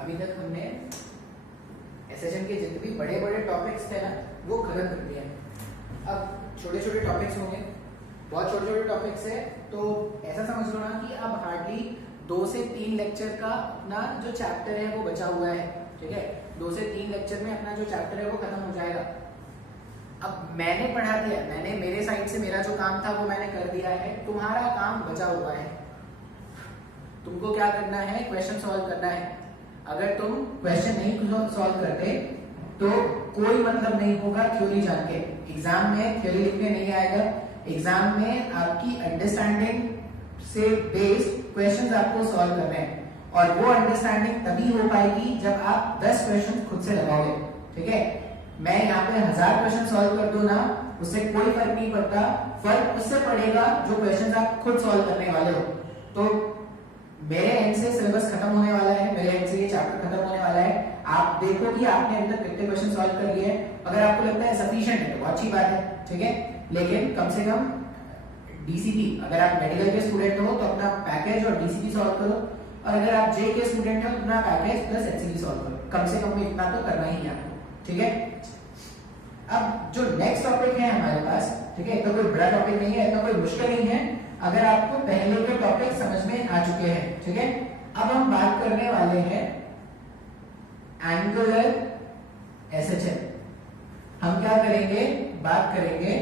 अभी तक हमने एसएचएम के जितने भी बड़े बड़े टॉपिक्स थे ना वो खत्म कर दिए हैं। अब छोटे छोटे टॉपिक्स होंगे, बहुत छोटे छोटे टॉपिक्स है, तो ऐसा समझ लो ना कि अब हार्डली 2 से 3 लेक्चर का अपना जो चैप्टर है वो बचा हुआ है। ठीक है, 2 से 3 लेक्चर में अपना जो चैप्टर है वो खत्म हो जाएगा। अब मैंने पढ़ा दिया, मैंने मेरे साइड से मेरा जो काम था वो मैंने कर दिया है, तुम्हारा काम बचा हुआ है। तुमको क्या करना है, क्वेश्चन सॉल्व करना है। अगर तुम क्वेश्चन नहीं सॉल्व करते तो कोई मतलब नहीं होगा थ्योरी जान के। एग्जाम में थ्योरी लिखने नहीं आएगा, एग्जाम में आपकी अंडरस्टैंडिंग से बेस्ड क्वेश्चंस आपको सॉल्व करने हैं, और वो अंडरस्टैंडिंग तभी हो पाएगी जब आप 10 क्वेश्चन खुद से लगाओगे। ठीक है, मैं यहाँ पे 1000 क्वेश्चन सॉल्व कर दूं ना, उससे कोई फर्क नहीं पड़ता, फर्क उससे पड़ेगा जो क्वेश्चन आप खुद सॉल्व करने वाले हो। तो मेरे एंड से सिलेबस खत्म होने वाला है, मेरे एंड से ये चैप्टर खत्म होने वाला है। आप देखो कि आपने अभी तक कितने क्वेश्चन सॉल्व कर लिए। अगर आपको लगता है सफिशिएंट है तो बहुत अच्छी बात है। ठीक है, लेकिन कम से कम डीसीपी, अगर आप मेडिकल के स्टूडेंट हो तो अपना पैकेज और डीसीपी सॉल्व करो, और अगर आप जे के स्टूडेंट हो तो अपना पैकेज प्लस एनसीपी सॉल्व करो। कम से कम इतना तो करना ही है आपको। ठीक है, अब जो नेक्स्ट टॉपिक है हमारे पास, ठीक है, तो कोई बड़ा टॉपिक नहीं है, इतना कोई मुश्किल नहीं है अगर आपको पहले के टॉपिक समझ में आ चुके हैं। ठीक है, अब हम बात करने वाले हैं एंगुलर एसएचएम। हम क्या करेंगे, बात करेंगे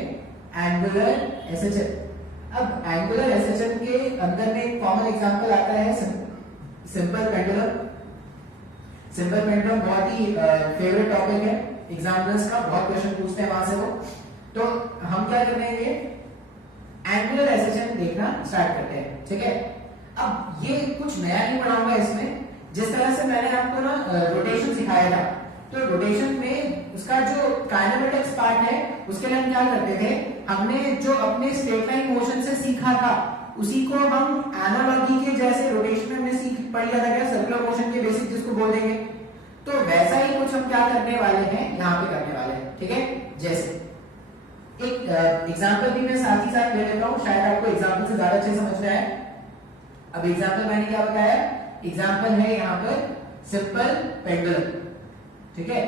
एंगुलर एसएचएम। अब एंगुलर एसएचएम के अंदर में एक कॉमन एग्जांपल आता है सिंपल पेंडुलम। सिंपल पेंडुलम बहुत ही फेवरेट टॉपिक है एग्जामिनर्स का, बहुत क्वेश्चन पूछते हैं वहां से वो। तो हम क्या करेंगे, एंगुलर एसएचएम देखना स्टार्ट करते हैं। ठीक है, अब ये कुछ नया नहीं पढ़ाऊंगा इसमें। जिस तरह से मैंने आपको ना रोटेशन सिखाया था, तो रोटेशन में उसका जो काइनेमेटिक्स पार्ट है उसके लिए हम क्या करते थे, हमने जो अपने स्ट्रेट लाइन मोशन से सीखा था उसी को हम एनालॉजी के जैसे रोटेशन में हमने सीख पढ़ लिया था, क्या सर्कुलर मोशन के बेसिक जिसको बोल देंगे। तो वैसा ही कुछ हम क्या करने वाले हैं, यहाँ पे करने वाले हैं। ठीक है, जैसे एक एग्जांपल भी मैं साथ ही साथ ले लेता हूँ, शायद आपको एग्जांपल से ज्यादा अच्छे समझ में आए। अब एग्जांपल मैंने क्या बताया, एग्जांपल है यहाँ पर सिंपल पेंडुलम। ठीक है,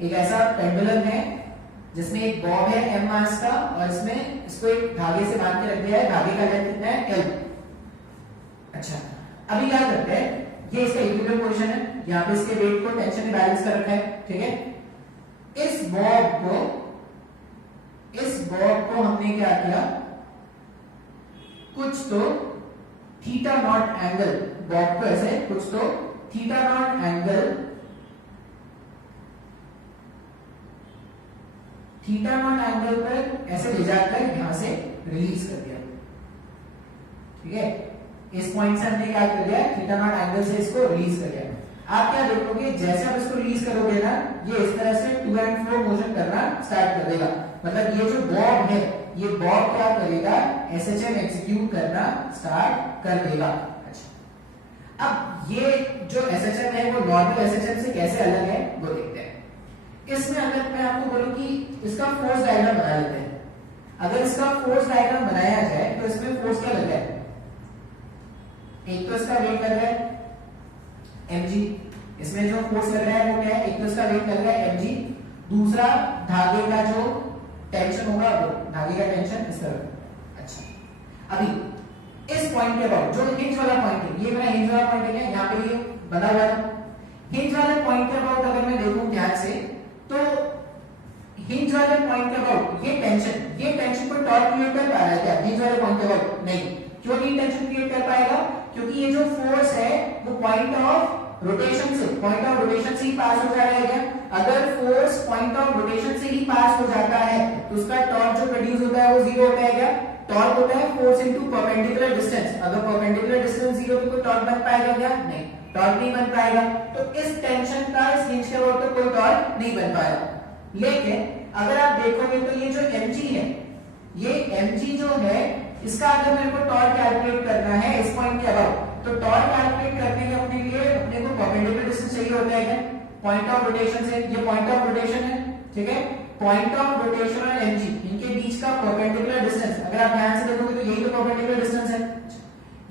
एक ऐसा पेंडुलम है जिसमें एक बॉब है m मास का, और इसमें इसको एक धागे से बांध के रख दिया है, धागे का लेंथ कितना है l। अच्छा, अभी क्या करते हैं, ये इसका इक्विलिब्रियम पोजीशन है, यहाँ पे इसके वेट को टेंशन में बैलेंस कर रखा है। ठीक है, इस बॉब को हमने क्या किया, कुछ तो थीटा नॉट एंगल, बॉब को ऐसे कुछ तो theta naught angle, theta naught angle पर ऐसे ले जाकर यहां से रिलीज कर दिया। ठीक है, इस पॉइंट से हमने क्या कर दिया, थीटा नॉट एंगल से इसको रिलीज कर दिया। आप क्या देखोगे, जैसे आप इसको रिलीज करोगे ना, ये इस तरह से टू एंड फ्रो मोशन करना स्टार्ट कर देगा। मतलब ये जो बॉब है, ये बॉब क्या करेगा, एसएचएम एग्जीक्यूट करना स्टार्ट कर देगा। अच्छा, अब ये जो एसएचएम है वो नॉर्मल एसएचएम से कैसे अलग है वो देखते हैं। इसमें अगर मैं आपको बोलूं कि इसका फोर्स डायग्राम बना लेते हैं, अगर इसका फोर्स डायग्राम बनाया जाए तो इसमें फोर्स क्या लग रहा है, एक तो इसका वेट लग रहा है mg, इसमें जो फोर्स लग रहा है वो क्या है, एक तो इसका वेट लग रहा है mg, दूसरा धागे का जो टेंशन होगा वो धागे का टेंशन इस तरह। अच्छा, अभी इस पॉइंट के अबाउट जो हिंज वाला पॉइंट है, ये मेरा हिंज वाला पॉइंट है, यहाँ पे ये बना हुआ है। हिंज वाले पॉइंट के अबाउट अगर मैं देखूं ध्यान से, तो हिंज वाले पॉइंट के अबाउट ये टेंशन को टॉर्क क्रिएट कर पा रहा है क्या, हिंज वाले पॉइंट के अबाउट नहीं। क्यों नहीं टेंशन क्रिएट कर पाएगा, क्योंकि ये जो फोर्स है वो पॉइंट ऑफ रोटेशन से ही पास हो जा रहा है क्या। अगर फोर्स पॉइंट ऑफ रोटेशन से ही पास हो जाता है तो उसका टॉर्क जो प्रोड्यूस होता है वो जीरो होता है क्या, टॉर्क होता है फोर्स इनटू परपेंडिकुलर डिस्टेंस। अगर परपेंडिकुलर डिस्टेंस जीरो तो कोई टॉर्क बन पाएगा क्या, नहीं, टॉर्क नहीं बन पाएगा। तो इस टेंशन का इस हिंज के अबाउट तो कोई टॉर्क नहीं बन पाएगा। लेकिन अगर आप देखोगे तो ये जो mg है, ये mg जो है, इसका अगर मेरे को टॉर्क कैलकुलेट करना है इस पॉइंट के अबाउट, तो टॉर्क कैलकुलेट करने के अपने लिए अपने को परपेंडिकुलर डिस्टेंस चाहिए होता है क्या, पॉइंट ऑफ रोटेशन से, ये पॉइंट ऑफ रोटेशन है। ठीक है, पॉइंट ऑफ रोटेशन और mg इनके बीच का परपेंडिकुलर डिस्टेंस, अगर आप ध्यान से देखोगे तो यही तो परपेंडिकुलर डिस्टेंस है।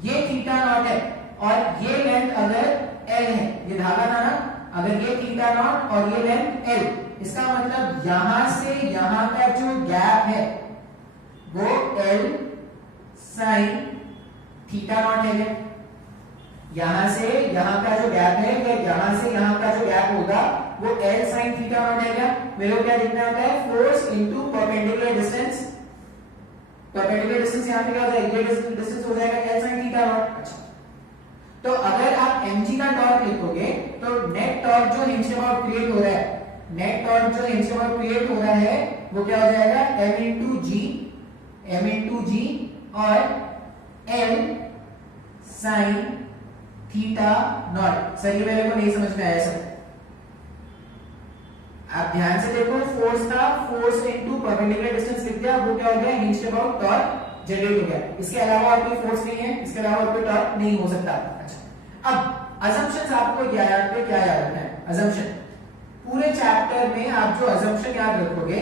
ये थीटा नॉट है और ये लेंथ अगर l है, ये धागा था ना, थीटा नॉट और ये लेंथ एल। इसका मतलब यहां से यहां का जो गैप है वो एल साइन थीटा नॉट है। यहां से यहां का जो गैप है या यहां से यहां का जो गैप होगा वो एल साइन थीटा नॉट है। क्या मेरे को क्या देखना होता है, force into perpendicular distance. Perpendicular distance यहां पे क्या हो जाएगा, ये डिस्टेंस हो जाएगा एल साइन थीटा नॉट। अच्छा, तो अगर आप mg का टॉर्क लिखोगे तो नेट टॉर्क जो हिंज अबाउट क्रिएट हो रहा है, नेट टॉर्क जो हिंज अबाउट क्रिएट हो रहा है वो क्या हो जाएगा, m इंटू जी और l sign theta not. Sir ये मेरे को नहीं समझ में आया सर, आप ध्यान से देखो, फोर्स था, फोर्स इनटू परपेंडिकुलर डिस्टेंस लिख दिया, वो क्या हो गया, हिंज अबाउट टॉर्क जनरेट हो गया। इसके अलावा और कोई फोर्स नहीं है, इसके अलावा और कोई टॉर्क नहीं हो सकता। अच्छा, अब असम्पशंस आपको क्या याद रखना है, असम्पशन पूरे चैप्टर में आप जो असम्पशन याद रखोगे,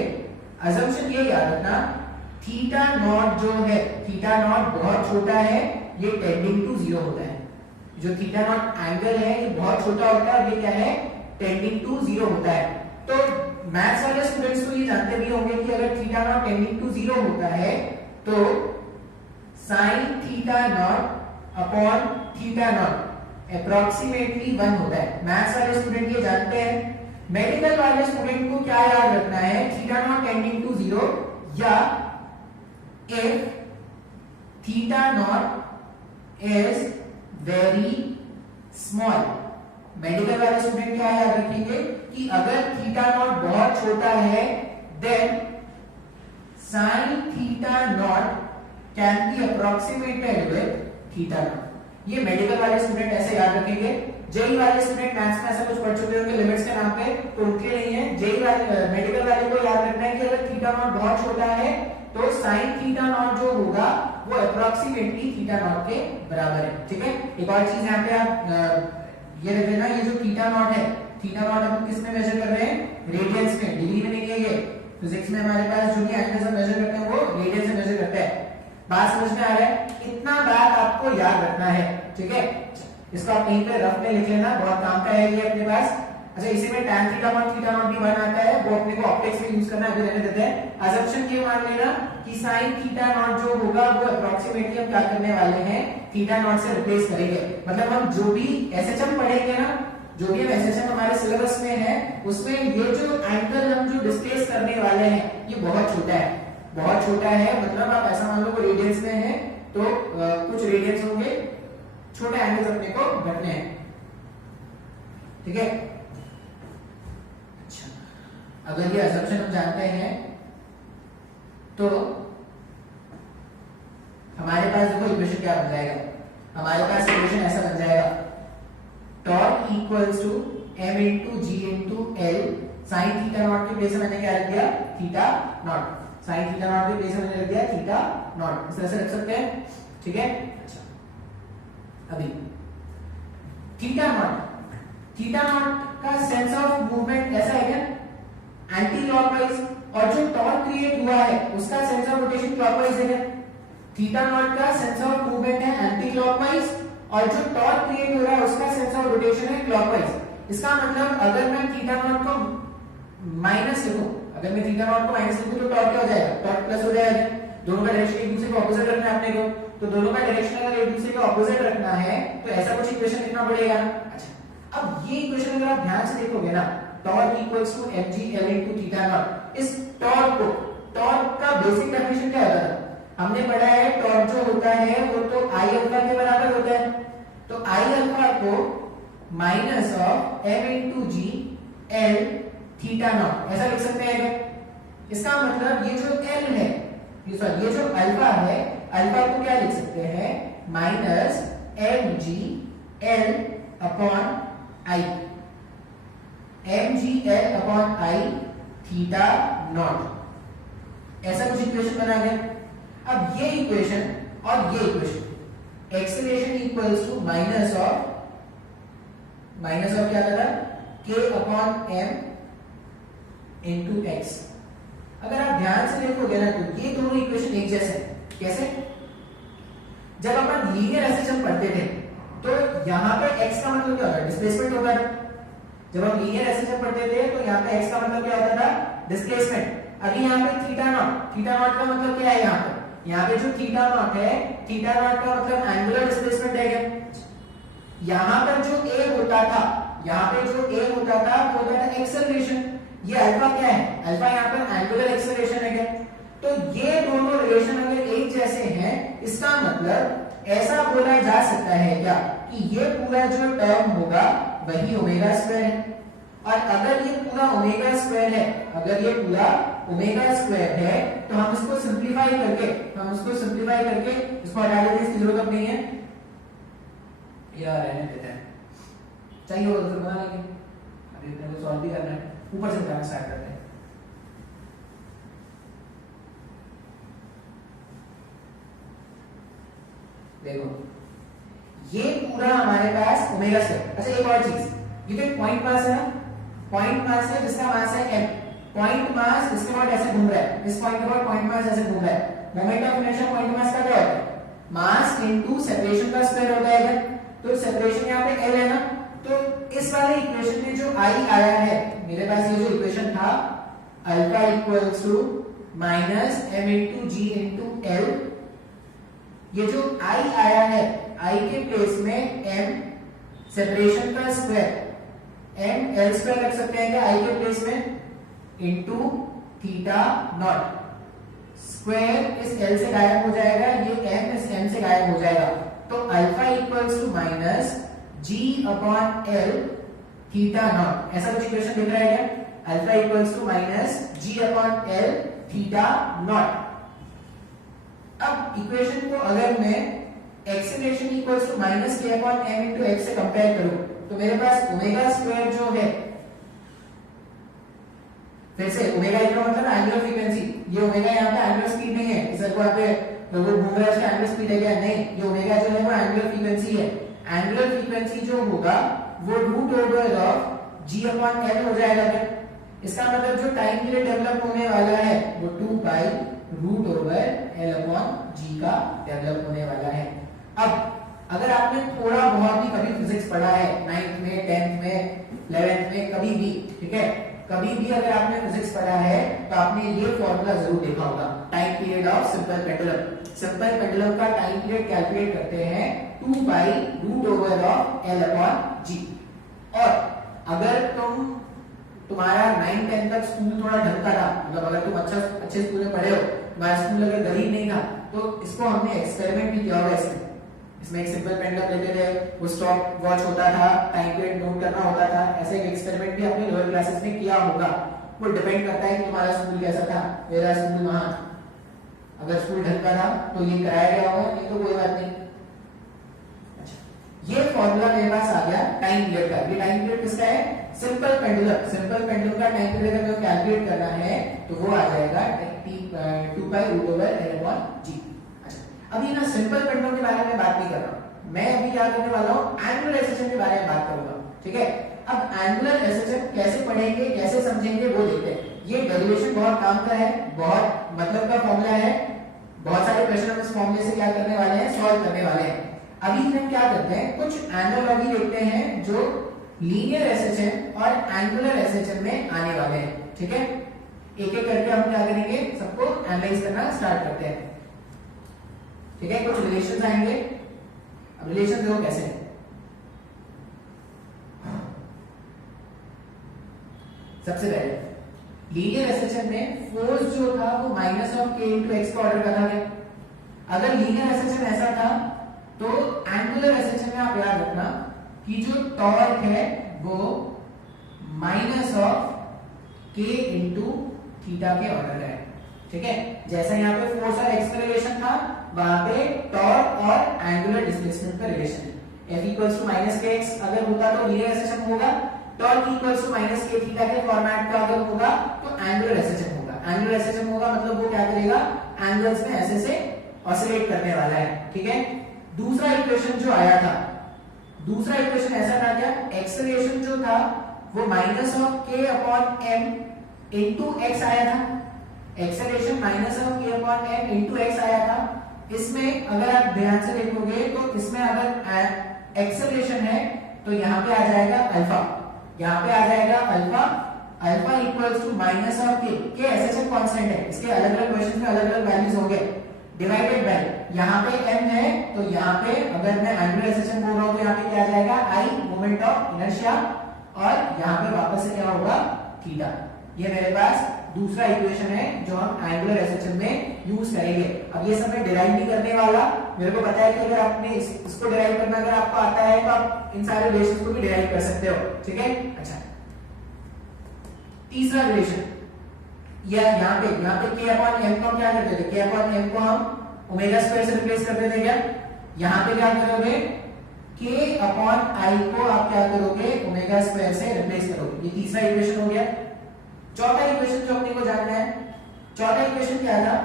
असम्पशन ये याद रखना, थीटा नॉट जो है, थीटा नॉट बहुत छोटा है, ये टेंडिंग टू जीरो होता है। जो थीटा नॉट एंगल है ये बहुत छोटा होता है, ये क्या है, टेंडिंग टू जीरो होता है। तो मैथ्स वाले स्टूडेंट्स तो ये जानते भी होंगे कि अगर theta not tending to zero होता है तो sine theta naught upon theta naught approximately 1 होता है। मैथ्स वाले स्टूडेंट ये जानते हैं। मेडिकल वाले स्टूडेंट को क्या याद रखना है, theta not tending to zero या if theta not is very small. Medical वाले स्टूडेंट क्या याद रखेंगे कि अगर थीटा नॉट बहुत छोटा है then sine theta naught can be approximated with theta naught. ये मेडिकल वाले स्टूडेंट ऐसे याद रखेंगे। जेई वाले स्टूडेंट मैथ्स में ऐसा कुछ पढ़ चुके होंगे लिमिट्स के नाम पे, तो उनके नहीं है। जेई वाले मेडिकल वाले को याद रखना है कि अगर थीटा नॉट बहुत छोटा है तो साइन थीटा नॉट जो होगा वो अप्रोक्सीमेटली थीटा नॉट के बराबर है। ठीक है, एक और चीज यहाँ पे आप ये रख लेना, ये जो थीटा नॉट है, थीटा नॉट अपन किस में मेजर कर रहे हैं, रेडियंस में, डिग्री में नहीं है। ये फिजिक्स में हमारे पास जो भी एंगल्स हम मेजर करते हैं वो रेडियन से मेजर करते हैं। बात समझ में आ रहा है, इतना बात आपको याद रखना है। ठीक है, इसको आप कहीं पे रफ में लिख लेना, बहुत काम का है ये अपने पास। अच्छा, इसी में tan थीटा नॉट भी वन आता है, वो अपने को ऑप्टिक्स में यूज करना है, अभी रहने देते हैं। असम्पशन ये मान लेना कि sin थीटा नॉट जो होगा वो अप्रोक्सीमेटली हम क्या करने वाले हैं, थीटा नॉट से रिप्लेस करेंगे। मतलब हम जो भी एसएचएम पढ़ेंगे ना, जो भी एसएचएम हमारे सिलेबस में है, उसमें ये जो एंगल हम जो डिस्प्लेस करने वाले हैं ये बहुत छोटा है, बहुत छोटा है। मतलब आप ऐसा मान लो वो रेडियंस में है तो कुछ रेडियंस होंगे, छोटे एंगल्स अपने को घटने हैं। ठीक है, अच्छा, अगर ये असम्पशन हम जानते हैं तो हमारे पास देखो इक्वेशन क्या बन जाएगा, हमारे पास इक्वेशन ऐसा बन जाएगा, torque equals to m into G into L sine theta naught के प्लेस में मैंने क्या रख दिया, theta naught. Sine theta naught के प्लेस में मैंने रख दिया थीटा नॉट, इस तरह से रख सकते हैं। ठीक है, अच्छा, अभी थीटा नॉट का सेंस ऑफ मूवमेंट ऐसा है क्या, एंटी क्लॉकवाइज, और जो टॉर्क क्रिएट हुआ है उसका सेंस ऑफ रोटेशन क्लॉकवाइज है क्या। थीटा नॉट का सेंस ऑफ मूवमेंट है एंटी क्लॉकवाइज और जो टॉर्क क्रिएट हो रहा है उसका सेंस ऑफ रोटेशन है क्लॉकवाइज। इसका मतलब अगर मैं थीटा नॉट को माइनस लिखूं, अगर मैं थीटा नॉट को माइनस लिखूं तो टॉर्क क्या हो जाएगा, टॉर्क प्लस हो जाएगा। दोनों का डायरेक्शन एक दूसरे को ऑपोजिट रखना है अपने को, तो दोनों का डायरेक्शन अगर एक दूसरे के ऑपोजिट रखना है तो ऐसा कुछ इक्वेशन लिखना पड़ेगा। अच्छा, अब ये इक्वेशन अगर आप ध्यान से देखोगे ना, torque equals to mg l into theta naught, इस टॉर्क को, टॉर्क का बेसिक डेफिनेशन क्या होता है, हमने पढ़ा है टॉर्क जो होता है वो तो I अल्फा के बराबर होता है। तो I अल्फा को minus of m into G L theta naught ऐसा लिख सकते हैं। इसका मतलब ये जो L है, ये जो अल्फा है, अल्फा को क्या लिख सकते हैं, minus M G L upon I, M G L upon I theta naught, ऐसा कुछ इक्वेशन बना गया। अब ये इक्वेशन और ये equation, acceleration equals to minus of क्या लगा, k upon m into X. अगर आप ध्यान से देखोगे ना तो ये दोनों इक्वेशन एक जैसे हैं। कैसे, जब अपन लीनियर एसएचएम पढ़ते थे तो यहां पर x का मतलब क्या होगा, डिस्प्लेसमेंट होगा। जब हम लीनियर एसएचएफ पढ़ते थे तो यहाँ पे x का मतलब क्या होता था, डिस्प्लेसमेंट। अभी यहाँ पे थीटा नॉट का मतलब क्या है, यहाँ पे जो थीटा नॉट है, थीटा नॉट का मतलब एंगुलर डिस्प्लेसमेंट है क्या। यहाँ पर जो a होता था, यहाँ पे जो a होता था वो होता था एक्सेलरेशन। ये अल्फा क्या है, अल्फा यहाँ पर एंगुलर एक्सेलरेशन है क्या। तो ये दोनों रिलेशन अगर एक जैसे हैं, इसका मतलब ऐसा बोला जा सकता है क्या कि ये पूरा जो टर्म होगा वही ओमेगा स्क्वायर है। और अगर ये पूरा ओमेगा स्क्वायर है, अगर ये पूरा ओमेगा स्क्वायर है, तो हम इसको सिंपलीफाई करके इसको हटा देते हैं, इसकी जरूरत नहीं है यार, रहने देते हैं, चाहिए होगा तो बना लेंगे, अभी इतने को सॉल्व भी करना है। ऊपर से बताना स्टार्ट करते हैं। देखो ये पूरा हमारे पास ओमेगा स्क्वायर। अच्छा एक और चीज, ये तो एक पॉइंट मास है ना, पॉइंट मास है जिसका मास है m। पॉइंट मास इसके बाद ऐसे घूम रहा है, इस पॉइंट के बाद पॉइंट मास ऐसे घूम रहा है। Moment of inertia point mass का क्या होता है, मास इनटू सेपरेशन का स्क्वायर होता है। तो सेपरेशन यहाँ पे l है ना, तो इस वाले इक्वेशन में जो i आया है, मेरे पास ये जो इक्वेशन था alpha equals to minus m into G into l, ये जो i आया है, i के प्लेस में m सेपरेशन का स्क्वायर m l स्क्वायर रख सकते हैं क्या i के प्लेस में, इंटू थीटा नॉट। स्क्वायर इस l से गायब हो जाएगा, ये m इस m से गायब हो जाएगा। तो alpha equals to minus g upon l theta naught, ऐसा कुछ इक्वेशन दिख रहा है क्या। Alpha equals to minus g upon l theta naught. अब इक्वेशन को अगर मैं acceleration equals to minus k upon m into x से कंपेयर करूं, तो मेरे पास ओमेगा स्क्वायर जो है, फिर से ओमेगा का मतलब एंगुलर फ्रीक्वेंसी, ये ओमेगा यहाँ पे एंगुलर स्पीड नहीं है, सर को यहाँ पे वो घूम रहा है उसका एंगुलर स्पीड है क्या, नहीं, ये ओमेगा जो है वो एंगुलर फ्रीक्वेंसी है। एंगुलर फ्रीक्वेंसी जो होगा वो root over of g upon l हो जाएगा क्या। इसका मतलब जो टाइम पीरियड डेवलप होने वाला है वो 2 pi root over l upon g का डेवलप होने वाला है। अब अगर आपने थोड़ा बहुत भी कभी फिजिक्स पढ़ा है 9th में 10th में 11th में, कभी भी, ठीक है, कभी भी अगर आपने फिजिक्स पढ़ा है तो आपने ये फॉर्मूला जरूर देखा होगा, time period of simple pendulum. Simple pendulum का टाइम पीरियड कैलकुलेट करते हैं 2 pi root over of l upon g। और अगर तुम्हारा 9 10 तक स्कूल थोड़ा ढंग का था, मतलब अगर तुम अच्छे स्कूल में पढ़े हो, तुम्हारा स्कूल अगर गरीब नहीं था, तो इसको हमने एक्सपेरिमेंट भी किया होगा। इसमें एक सिंपल पेंडुलम लेते थे, वो स्टॉप वॉच होता था, टाइम पीरियड नोट करना होता था, ऐसे एक एक्सपेरिमेंट भी आपने लोअर क्लासेस में किया होगा। वो डिपेंड करता है कि तुम्हारा स्कूल कैसा था। मेरा स्कूल वहां, अगर स्कूल ढंग का था तो ये कराया गया होगा, नहीं तो कोई बात नहीं। अच्छा, ये फॉर्मूला मेरे पास आ गया टाइम पीरियड का। ये टाइम पीरियड किसका है, सिंपल पेंडुलम। सिंपल पेंडुलम का टाइम पीरियड अगर कैलकुलेट करना है तो वो आ जाएगा 2 pi root over l upon g। अभी ना सिंपल पेंडुलम के बारे में बात नहीं कर रहा हूं मैं, अभी क्या करने वाला हूं, एंगुलर एसएचएम के बारे में बात करूंगा, ठीक है। अब एंगुलर एसएचएम कैसे पढ़ेंगे, कैसे समझेंगे, वो देखते हैं। ये डेरिवेशन बहुत काम का है, बहुत मतलब का फॉर्मूला है, बहुत सारे प्रश्न हम इस फॉर्मूले से क्या करने वाले हैं, सॉल्व करने वाले हैं। अभी हम क्या करते हैं, कुछ एनालॉजी देखते हैं जो लीनियर एसएचएम और एंगुलर एसएचएम में आने वाले हैं, ठीक है। एक एक करके हम क्या करेंगे, सबको एनालाइज करना स्टार्ट करते हैं, ठीक है। कुछ रिलेशंस आएंगे। अब रिलेशन देखो कैसे है। सबसे पहले लीनियर एसएचएम में फोर्स जो था वो minus of k into x का ऑर्डर का था क्या। अगर लीनियर एसएचएम ऐसा था तो एंगुलर एसएचएम में आप याद रखना कि जो टॉर्क है वो minus of k into theta के ऑर्डर का है, ठीक है। जैसा यहाँ पे फोर्स और एक्स का रिलेशन था, वहां पे टॉर्क और एंगुलर डिस्प्लेसमेंट का रिलेशन है। F इक्वल्स टू माइनस के एक्स अगर होता तो लीनियर एसएचएम होगा, टॉर्क इक्वल्स टू माइनस के थीटा के फॉर्मेट का अगर होगा तो एंगुलर एसएचएम होगा। एंगुलर एसएचएम होगा मतलब वो क्या करेगा, एंगल्स में ऐसे से ऑसिलेट करने वाला है, ठीक है। दूसरा इक्वेशन जो आया था, दूसरा इक्वेशन ऐसा था क्या, एक्सेलरेशन जो था वो minus of k upon m into x आया था। Acceleration minus of k upon m into x आया था। इसमें अगर आप ध्यान से देखोगे तो इसमें अगर एक्सेलरेशन है तो यहाँ पे आ जाएगा अल्फा, यहाँ पे आ जाएगा alpha, alpha equals to minus of K SHM constant है, इसके अलग अलग क्वेश्चन में अलग अलग वैल्यूज होंगे, डिवाइडेड बाय यहाँ पे m है तो यहाँ पे अगर मैं एंगुलर एसएचएम बोल रहा हूँ तो यहाँ पे क्या आ जाएगा I मोमेंट ऑफ इनर्शिया, और यहाँ पे वापस से क्या होगा थीटा। ये मेरे पास दूसरा इक्वेशन है जो हम एंगुलर एसएचएम में यूज करेंगे। अब ये सब मैं डिराइव नहीं करने वाला, मेरे को पता है कि अगर आपने इसको डिराइव करना अगर आपको आता है तो आप इन सारे रिलेशंस को भी डिराइव कर सकते हो, ठीक है। अच्छा, तीसरा रिलेशन, यहाँ पे k अपॉन m को हम क्या करते थे, k अपॉन m को हम ओमेगा स्क्वायर से रिप्लेस करते थे क्या। यहाँ पे क्या करोगे, k अपॉन I को आप क्या करोगे ओमेगा स्क्वायर से रिप्लेस करोगे। ये तीसरा इक्वेशन हो गया। चौथा इक्वेशन जो अपने को जानना है, चौथा इक्वेशन क्या था,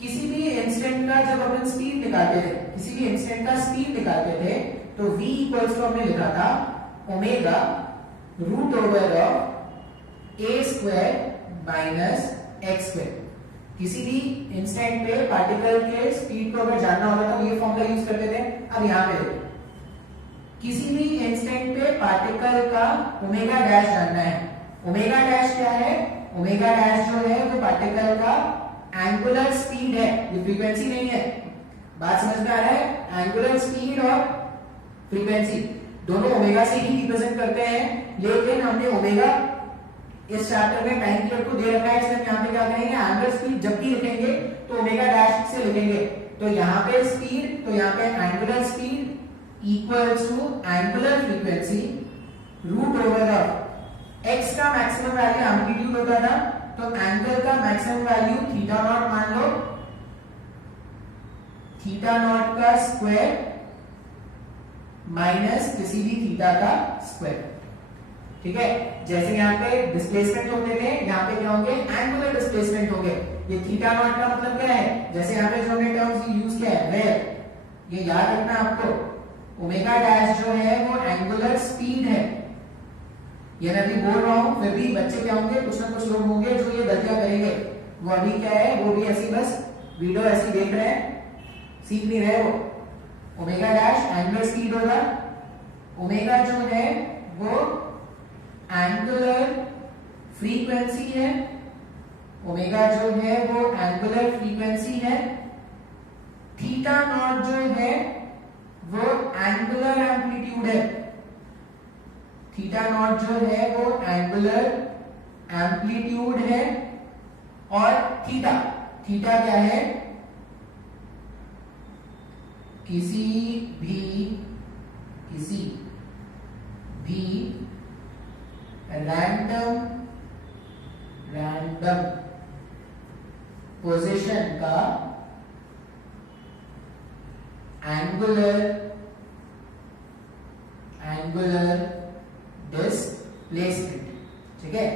किसी भी इंस्टेंट का जब अपन स्पीड निकालते थे, किसी भी इंस्टेंट का स्पीड निकालते थे तो v इक्वल्स टू हमने लिखा था omega root over of a square minus x square. किसी भी इंस्टेंट पे पार्टिकल के स्पीड को अगर जानना होगा तो ये फॉर्मूला यूज करते थे। अब यहाँ पे किसी भी इंस्टेंट पे पार्टिकल का ओमेगा डैश जानना है। ओमेगा डैश क्या है, ओमेगा डैश जो है वो पार्टिकल का एंगुलर स्पीड है, ये फ्रीक्वेंसी नहीं है। बात समझ में आ रहा है, एंगुलर स्पीड और फ्रीक्वेंसी दोनों ओमेगा से ही रिप्रेजेंट करते हैं, लेकिन हमने ओमेगा इस चैप्टर में टाइम पीरियड को दे रखा है, इसलिए यहाँ पे क्या करेंगे, एंगुलर स्पीड जब भी लिखेंगे तो ओमेगा डैश से लिखेंगे। तो यहाँ पे स्पीड, तो यहाँ पे angular speed equals to angular frequency root over of x का मैक्सिमम वैल्यू एम्पलीट्यूड होता था, तो एंगल का मैक्सिमम वैल्यू थीटा नॉट मान लो, थीटा नॉट का स्क्वायर माइनस किसी भी थीटा का स्क्वायर, ठीक है। जैसे यहाँ पे डिस्प्लेसमेंट होते थे, यहाँ पे क्या होंगे, एंगुलर डिस्प्लेसमेंट होंगे। ये थीटा नॉट का मतलब क्या है, जैसे यहाँ पे जो हमने टर्म्स यूज किया है वेयर, ये याद रखना आपको, ओमेगा डैश जो है वो एंगुलर स्पीड है। ये मैं अभी बोल रहा हूं, फिर भी बच्चे क्या होंगे, कुछ ना कुछ लोग होंगे जो ये गलतियां करेंगे। वो अभी क्या है, वो भी ऐसी बस वीडियो ऐसी देख रहे हैं, सीख नहीं रहे वो। ओमेगा डैश एंगुलर स्पीड होगा, ओमेगा जो है वो एंगुलर फ्रीक्वेंसी है, ओमेगा जो है वो एंगुलर फ्रीक्वेंसी है, थीटा नॉट जो है वो एंगुलर एम्पलीट्यूड है, थीटा नॉट जो है वो एंगुलर एम्पलीट्यूड है, और थीटा, थीटा क्या है, किसी भी रैंडम पोजीशन का एंगुलर डिस्प्लेसमेंट, ठीक है।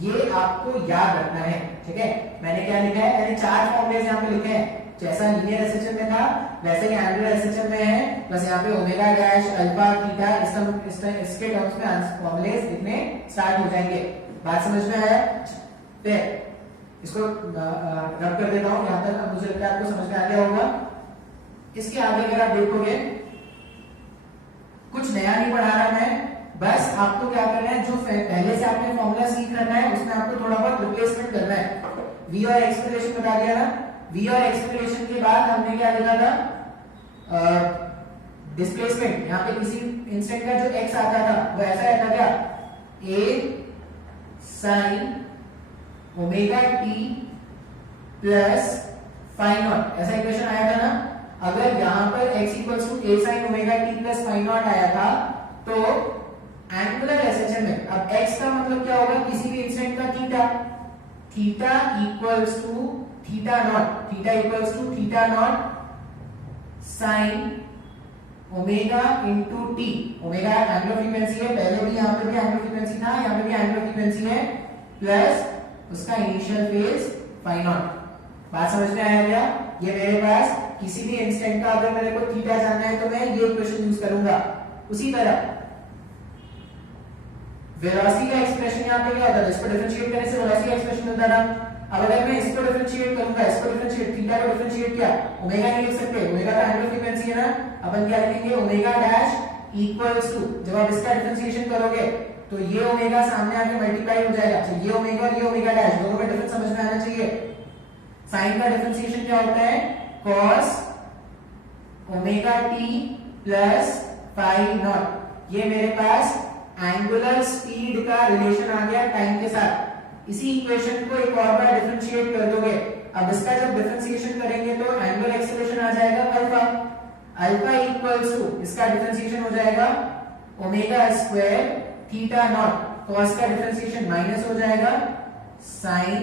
ये आपको याद रखना है, ठीक है। मैंने क्या लिखा है, मैंने चार फॉर्मूलेस यहाँ पे लिखे हैं, जैसा लीनियर एसएचएम में था वैसे ही एंगुलर एसएचएम में है, बस यहाँ पे ओमेगा डैश अल्फा थीटा इसके टर्म्स में फॉर्मूलेस लिखने स्टार्ट हो जाएंगे। बात समझ में आया, फिर इसको रब कर देता हूं यहाँ तक, अब मुझे लगता है आपको समझ में आ गया होगा। इसके आगे अगर आप देखोगे कुछ नया नहीं पढ़ा रहा मैं, बस आपको क्या करना है, जो पहले से आपने फॉर्मूला सीख करना है उसमें आपको थोड़ा बहुत रिप्लेसमेंट करना है। v और x का रिलेशन बता दिया ना, v और x के रिलेशन के बाद हमने क्या लिखा था, डिस्प्लेसमेंट। यहाँ पे किसी इंस्टेंट का जो x आता था वो ऐसा रहता क्या, a sin omega t plus phi naught, ऐसा इक्वेशन आया था ना। अगर यहाँ पर x equals to a sin omega t plus phi naught आया था तो एंगुलर एसएचएम में अब x का मतलब क्या होगा, किसी भी इंस्टेंट का theta, theta equals to theta naught, theta equals to theta naught sine omega into T. Omega angular frequency है, पहले भी यहाँ पे भी एंगुलर फ्रीक्वेंसी था, यहाँ पे भी एंगुलर फ्रीक्वेंसी है, प्लस उसका इनिशियल फेज फाई नॉट। बात समझ में आया क्या। ये मेरे पास किसी भी इंस्टेंट का अगर मेरे को थीटा जानना है तो मैं ये इक्वेशन यूज करूंगा। उसी तरह वेलोसिटी का एक्सप्रेशन यहाँ पे क्या होता है, इसको डिफरेंशिएट करने से वेलोसिटी का एक्सप्रेशन मिलता था। अब अगर मैं इसको डिफरेंशिएट करूंगा, इसको डिफरेंशिएट, थीटा को डिफरेंशिएट किया, ओमेगा नहीं लिख सकते, ओमेगा का एंगुलर फ्रीक्वेंसी है ना, अपन क्या लिखेंगे, ओमेगा डैश इक्वल्स टू, जब आप इसका डिफरेंशिएशन करोगे तो ये ओमेगा सामने आके मल्टीप्लाई हो जाएगा, तो ये ओमेगा और ये ओमेगा डैश दोनों का डिफरेंस समझ में आना चाहिए। साइन का डिफरेंशिएशन क्या होता है, cos omega T plus phi not. ये मेरे पास एंगुलर स्पीड का रिलेशन आ गया टाइम के साथ। इसी इक्वेशन को एक और बार डिफरेंशिएट कर दोगे, अब इसका जब डिफरेंशिएशन करेंगे तो एंगुलर एक्सेलरेशन आ जाएगा अल्फा। अल्फा इक्वल्स टू इसका डिफरेंशिएशन हो जाएगा omega square theta naught, cos का डिफरेंशिएशन माइनस हो जाएगा sin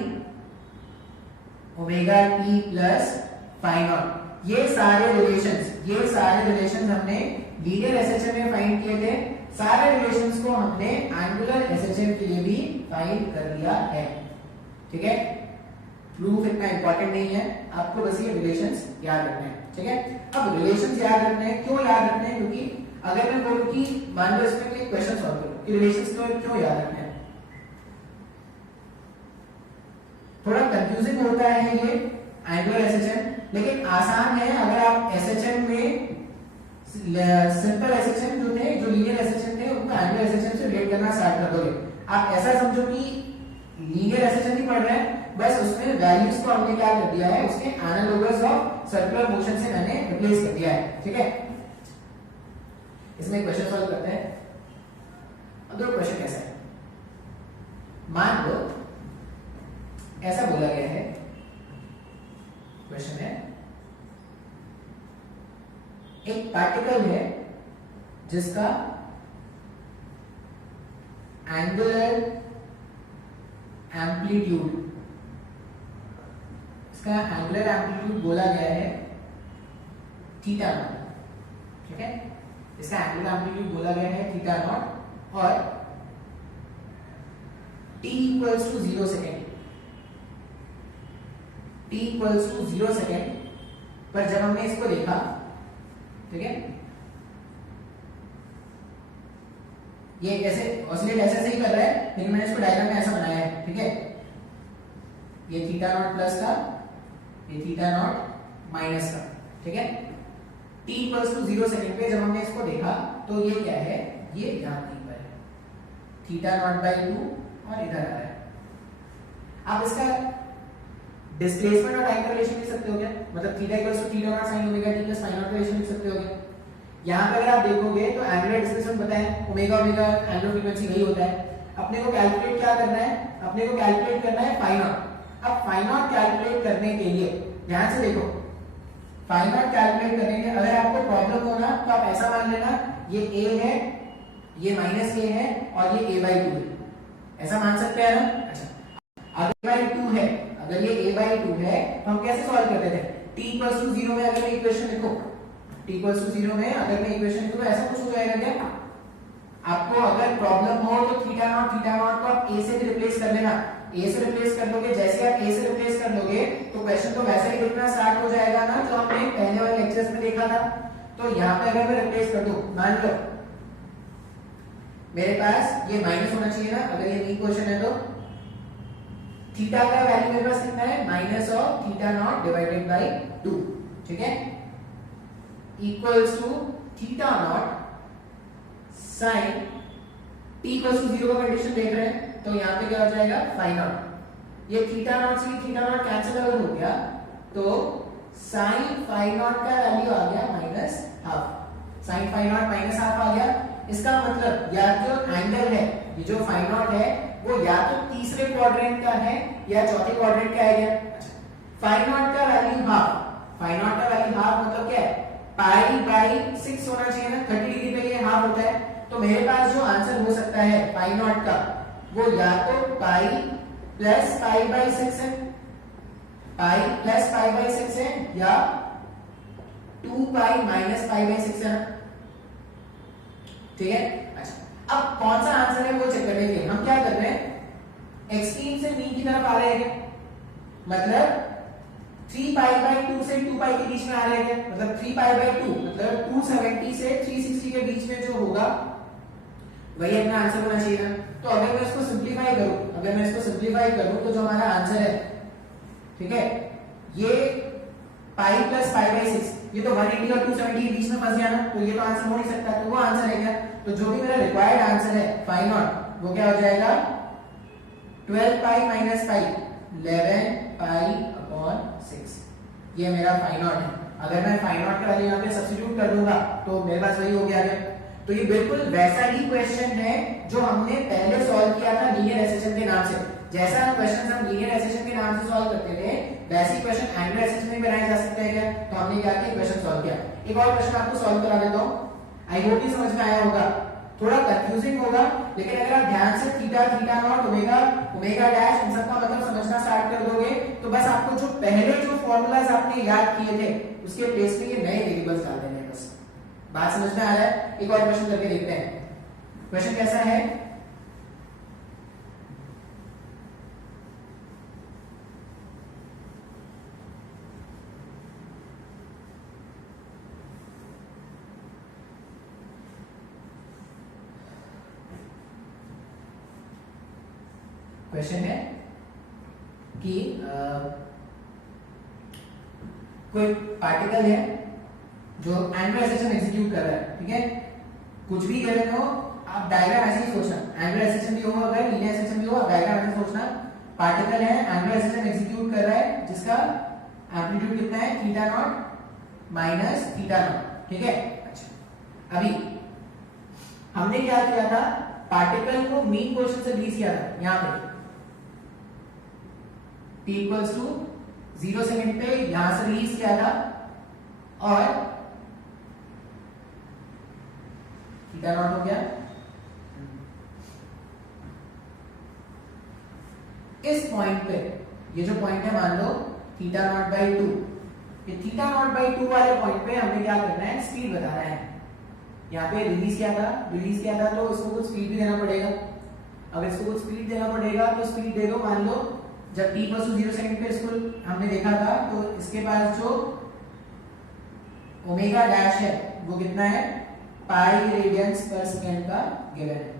omega T plus phi not. ये सारे रिलेशंस हमने लीनियर एसएचएम में फाइंड किए थे, सारे रिलेशंस को हमने एंगुलर एसएचएम के लिए भी फाइंड कर लिया है। ठीक है, प्रूफ इतना इंपॉर्टेंट नहीं है, आपको बस ये रिलेशंस याद रखने हैं। ठीक है, अब रिलेशंस याद रखने हैं, क्यों याद रखने हैं, क्योंकि अगर मैं बोलूं कि मान लो इसमें कोई क्वेश्चन सॉल्व करो कि रिलेशंस क्यों याद रखने हैं, थोड़ा कंफ्यूजिंग होता है ये एंगुलर एसएचएम, लेकिन आसान है अगर आप एसएचएम में सिंपल एसएचएम जो थे, जो लीनियर एसएचएम थे, उनको एंगुलर एसएचएम से रिलेट करना स्टार्ट कर दोगे। आप ऐसा समझो कि लीनियर एसएचएम ही पढ़ रहे हैं, बस उसमें वैल्यूज को हमने क्या कर दिया है, उसके एनालोगस ऑफ सर्कुलर मोशन से मैंने रिप्लेस कर दिया है। ठीक है, इसमें क्वेश्चन सॉल्व करते हैं। अब दो क्वेश्चन कैसा है, मान लो ऐसा बोला गया है, क्वेश्चन है एक पार्टिकल है जिसका एंगुलर एम्पलीट्यूड, इसका एंगुलर एम्पलीट्यूड बोला गया है थीटा नॉट। ठीक है, इसका एंगुलर एम्पलीट्यूड बोला गया है थीटा नॉट और t equals to 0 second, t equals to 0 second पर जब हमने इसको देखा, ठीक है, ये कैसे ऑसिलेट ऐसे ही कर रहा है, लेकिन मैंने इसको डायग्राम में ऐसा बनाया है। ठीक है, ये थीटा नॉट प्लस का, ये थीटा नॉट माइनस का। ठीक है, t इक्वल्स टू 0 सेकेंड पे जब हमने इसको देखा तो ये क्या है, ये यहां कहीं पर है, थीटा नॉट बाई 2 और इधर आ रहा है। आप इसका डिस्प्लेसमेंट और टाइम का रिलेशन लिख सकते हो क्या, मतलब theta equals to theta naught sin omega t plus phi not का रिलेशन लिख सकते हो क्या। यहां पे अगर आप देखोगे तो एंगुलर डिस्प्लेसमेंट पता है, ओमेगा ओमेगा एंगुलर फ्रीक्वेंसी वही होता है। अपने को कैलकुलेट क्या करना है, अपने को कैलकुलेट करना है फाई नॉट। अब फाई नॉट कैलकुलेट करने के लिए ध्यान से देखो, फाई नॉट कैलकुलेट करने के लिए अगर आपको प्रॉब्लम हो ना तो आप ऐसा मान लेना ये a है, ये माइनस a है और ये a/2 है, ऐसा मान सकते हैं ना। अच्छा, अगर a/2 है, अगर ये a/2 है तो हम कैसे सॉल्व करते थे, t इक्वल्स टू 0 में अगर मैं इक्वेशन लिखूं, t इक्वल्स टू 0 में अगर मैं इक्वेशन लिखूं तो ऐसा कुछ हो जाएगा क्या, आपको अगर प्रॉब्लम हो तो थीटा नॉट को आप a से भी रिप्लेस कर लेना, a से रिप्लेस कर लोगे, जैसे आप a से रिप्लेस कर लोगे तो क्वेश्चन तो वैसा ही दिखना स्टार्ट हो जाएगा ना जो हमने पहले वाले लेक्चर्स में देखा था। तो यहाँ पे अगर मैं रिप्लेस कर दूं, मान लो मेरे पास ये माइनस होना चाहिए ना, अगर ये नी क्वेश्चन है तो थीटा का वैल्यू मेरे पास कितना है, minus of theta naught divided by 2। ठीक है, equals to theta naught sine t equals to 0 का कंडीशन देख रहे हैं तो यहाँ पे क्या हो जाएगा, फाई नॉट, ये थीटा नॉट से थीटा नॉट कैंसिल अगर हो गया तो साइन फाई नॉट का वैल्यू आ गया minus half, sine phi not minus half आ गया। इसका मतलब या जो एंगल है, ये जो फाई नॉट है वो या तो तीसरे क्वाड्रेंट का है या चौथे क्वाड्रेंट का है। फाई नॉट का वैल्यू हाफ, फाई नॉट का वैल्यू हाफ मतलब क्या है, पाई बाई 6 होना चाहिए ना, 30 डिग्री पे ये हाफ होता है। तो मेरे पास जो आंसर हो सकता है पाई नॉट का वो या तो पाई प्लस पाई बाई 6 है, पाई प्लस पाई बाई 6 है या 2 पाई माइनस पाई बाई 6 है। ठीक है, अच्छा अब कौन सा आंसर है वो चेक करने के लिए हम क्या कर रहे हैं, एक्सट्रीम से मीन की तरफ आ रहे हैं, मतलब 3 पाई बाई 2 से 2 पाई के बीच में आ रहे हैं, मतलब 3 पाई बाई 2 मतलब 270 से 360 के बीच में जो होगा वही अपना आंसर होना चाहिए ना। तो अगर मैं इसको सिंपलीफाई करूं, अगर मैं इसको सिंपलीफाई करूं तो जो हमारा आंसर है, ठीक है, ये पाई प्लस पाई बाई 6, ये तो 180 और 270 के बीच में फंस गया ना, तो ये तो आंसर हो नहीं सकता, तो वो आंसर है क्या, तो जो भी मेरा रिक्वायर्ड आंसर है फाई नॉट वो क्या हो जाएगा 12 pi minus pi 11 pi upon 6। ये मेरा फाई नॉट है। अगर मैं फाई नॉट का वैल्यू यहाँ पे सब्स्टिट्यूट कर दूंगा तो मेरे पास वही हो गया है। तो ये बिल्कुल वैसा ही क्वेश्चन है जो हमने पहले सॉल्व किया था लीनियर एसेशन के नाम से। जैसा क्वेश्चन हम लीनियर एसेशन के नाम से सॉल्व करते थे वैसे क्वेश्चन एंगुलर एसेशन में बनाए जा सकते हैं क्या? तो हमने क्या किया, क्वेश्चन सॉल्व किया। एक और क्वेश्चन आपको सॉल्व करा देता हूं, आई होप ये समझ में आया होगा। थोड़ा कंफ्यूजिंग होगा लेकिन अगर आप ध्यान से theta, theta naught, omega, omega dash in सब का मतलब समझना स्टार्ट कर दोगे तो बस आपको जो पहले जो फॉर्मूलाज आपने याद किए थे उसके प्लेस में ये नए वेरिएबल्स डाल देने हैं। बस बात समझ में आ रहा है? एक और क्वेश्चन करके देखते हैं। क्वेश्चन कैसा है? क्वेश्चन है कि कोई पार्टिकल है जो एंगुलर एसेशन एग्जीक्यूट कर रहा है, ठीक है? कुछ भी गिवन हो आप डायग्राम ऐसे ही सोचना, एंगुलर एसेशन भी हो अगर लीनियर एसेशन भी हो आप डायग्राम ऐसे सोचना। पार्टिकल है एंगुलर एसेशन एग्जीक्यूट कर रहा है जिसका एम्पलीट्यूड कितना है, theta not minus theta naught, ठीक है? अच्छा, अभी हमने क्या किया था, पार्टिकल को मीन पोजीशन से रिलीज किया था। यहां पे t इक्वल्स टू 0 सेकंड पे यहां से रिलीज किया था और थीटा नॉट हो गया। इस पॉइंट पे, ये जो पॉइंट है मान लो थीटा नॉट बाई 2, ये थीटा नॉट बाई 2 वाले पॉइंट पे हमें क्या करना है, स्पीड बताना है। यहाँ पे रिलीज किया था तो उसको कुछ स्पीड भी देना पड़ेगा। अगर इसको कुछ स्पीड देना पड़ेगा तो स्पीड दे दो। मान लो जब t इक्वल टू 0 सेकंड पे इसको हमने देखा था तो इसके पास जो ओमेगा डैश है वो कितना है, पाई रेडियंस पर सेकंड का गिवन है।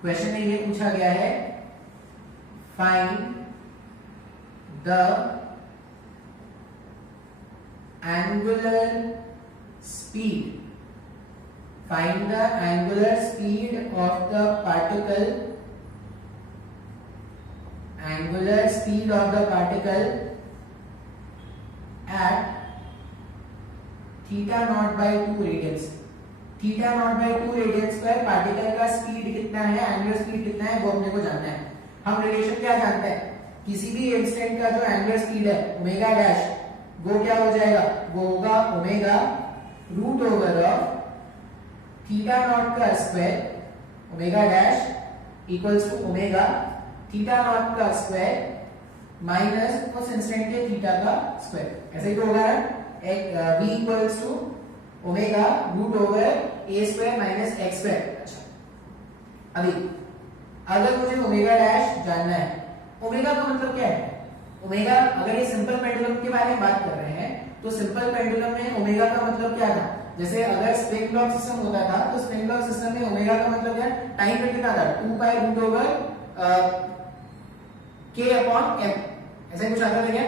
क्वेश्चन में ये पूछा गया है find the angular speed, find the angular speed of the particle, angular speed of the particle at theta naught by 2 radians। theta naught by 2 radians पर पार्टिकल का स्पीड कितना है, एंगुलर स्पीड कितना है वो अपने को जानना है। हम रिलेशन क्या जानते हैं, किसी भी इंस्टेंट का जो एंगुलर स्पीड है ओमेगा डैश वो क्या हो जाएगा, वो होगा omega root over of theta not का square, omega dash equals to omega theta not का स्क्वायर माइनस उस इंस्टेंट के थीटा का स्क्वायर। ऐसे ही तो होगा एक v equals to omega root over a square minus x square. अच्छा, अभी अगर मुझे ओमेगा डैश जानना है, ओमेगा का मतलब क्या है, ओमेगा अगर ये सिंपल पेंडुलम के बारे में बात कर रहे हैं तो सिंपल पेंडुलम में ओमेगा का मतलब क्या था, जैसे अगर स्प्रिंग क्लॉक सिस्टम होता था तो स्प्रिंग क्लॉक सिस्टम में ओमेगा का मतलब क्या, टाइम पीरियड कितना था, 2 pi root over k upon m, ऐसा कुछ आता था क्या?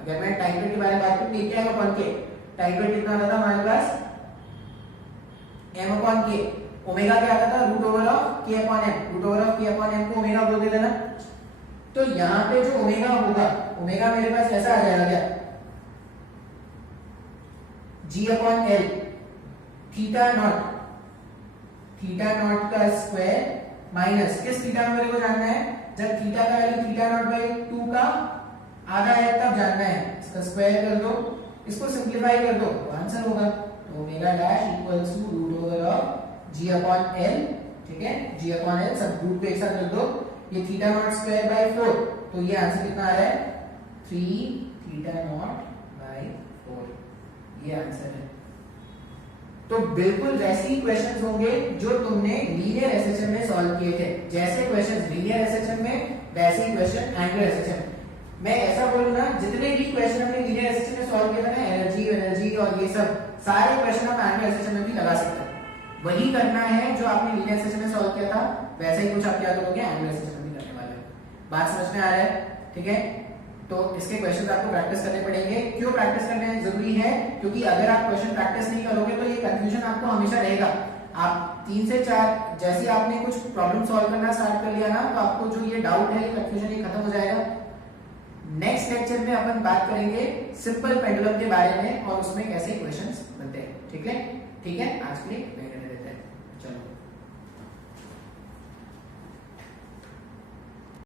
अगर मैं टाइम पीरियड के बारे में बात करूं k upon k, time period कितना आता था हमारे पास m अपॉन k, ओमेगा क्या आता था, root over of k upon m, root over of k upon m को ओमेगा बोल देना। तो यहां पे जो ओमेगा होगा, ओमेगा मेरे पास ऐसा आ जाएगा क्या, g upon l theta not का स्क्वायर माइनस किस थीटा में मेरे को जानना है, जब थीटा का वैल्यू थीटा नॉट बाई 2 का आधा है तब जानना है। इसका स्क्वायर कर दो, इसको सिंपलीफाई कर दो तो आंसर होगा। तो omega dash equals to root over of g upon l, ठीक है, g अपॉन l सब रूट पे एक साथ रख दो, ये थीटा नॉट स्क्वायर बाई 4, तो ये आंसर कितना आ रहा है 3 थीटा नॉट बाई 4, ये आंसर है। तो बिल्कुल वैसे ही क्वेश्चंस होंगे जो तुमने लीनियर एसेशन में सॉल्व किए थे। जैसे क्वेश्चंस लीनियर एसेशन में वैसे ही क्वेश्चन एंगुलर एसेशन। मैं ऐसा बोलूं ना, जितने भी क्वेश्चन हमने लीनियर एसेशन में सॉल्व किए थे ना, एनर्जी और ये सब सारे क्वेश्चन आप एंगुलर एसेशन में भी लगा सकते हैं। वही करना है जो आपने लीनियर एसेशन में सॉल्व किया था, वैसे ही कुछ आप क्या करोगे एंगुलर एसेशन में भी करने वाले हो। बात समझ में आ रहा है? ठीक है, तो इसके क्वेश्चन आपको प्रैक्टिस करने पड़ेंगे। क्यों प्रैक्टिस करने जरूरी है, क्योंकि अगर आप क्वेश्चन प्रैक्टिस नहीं करोगे तो ये कंफ्यूजन आपको हमेशा रहेगा। आप 3 से 4 जैसे आपने कुछ प्रॉब्लम सॉल्व करना स्टार्ट कर लिया ना, तो आपको जो ये डाउट है, ये कंफ्यूजन ये खत्म हो जाएगा। नेक्स्ट लेक्चर में अपन बात करेंगे सिंपल पेंडुलम के बारे में और उसमें कैसे क्वेश्चंस बनते हैं। ठीक है, आज के लिए इतना ही रहने देते हैं। चलो।